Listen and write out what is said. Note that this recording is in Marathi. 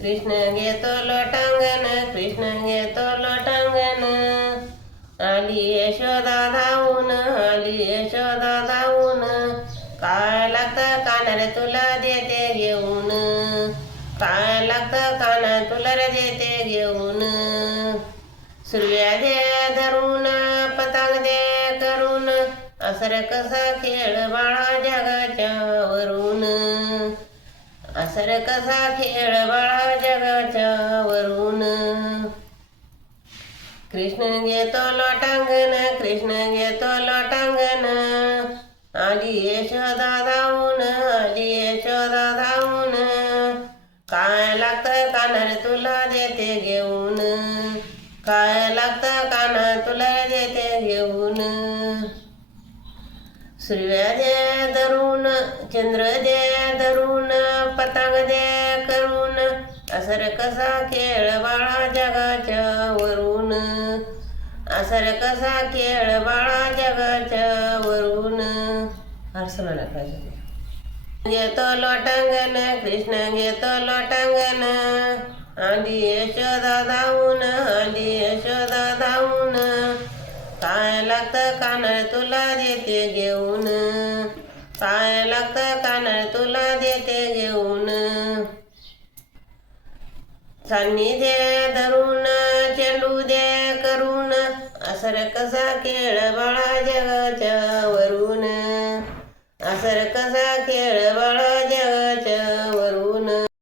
कृष्ण घेतो लोटांगण, कृष्ण घेतो लोटांगण. आली यशोदा धावून, आली यशोदा धावून. काय लागतं काना रे तुला देते घेऊन, काय लागतं काना तुला रे देते घेऊन. सुरव्या दे धरून, पतंग दे करून. असर कसा खेळ बाळा जगाच्या वरून, असर कसा खेळ बाळा जगाच्या वरून. कृष्ण घेतो लोटांगण, कृष्ण घेतो लोटांगण. आली यशोदा धावून, आली यशोदा धावून. काय लागतं काना रे तुला देते घेऊन, काय लागतं काना तुला देते घेऊन. सूर्य दे धरून, चंद्र दे धरून. पतंग दे करून. असर कसा खेळ बाळा जगाच्या वरून, असर कसा खेळ बाळा जगाच्या वरून. असं म्हणायला पाहिजे. घेतो लोटांगण, कृष्ण घेतो लोटांगण. आली यशोदा धावून, आली यशोदा धावून. काय लागतं काना तुला देते घेऊन, काय लागतं काना तुला देते घेऊन. चांदणी दे धरून, चेंडू दे करून. असर कसा खेळ बाळा जगाच्या वरून, असर कसा खेळ बाळा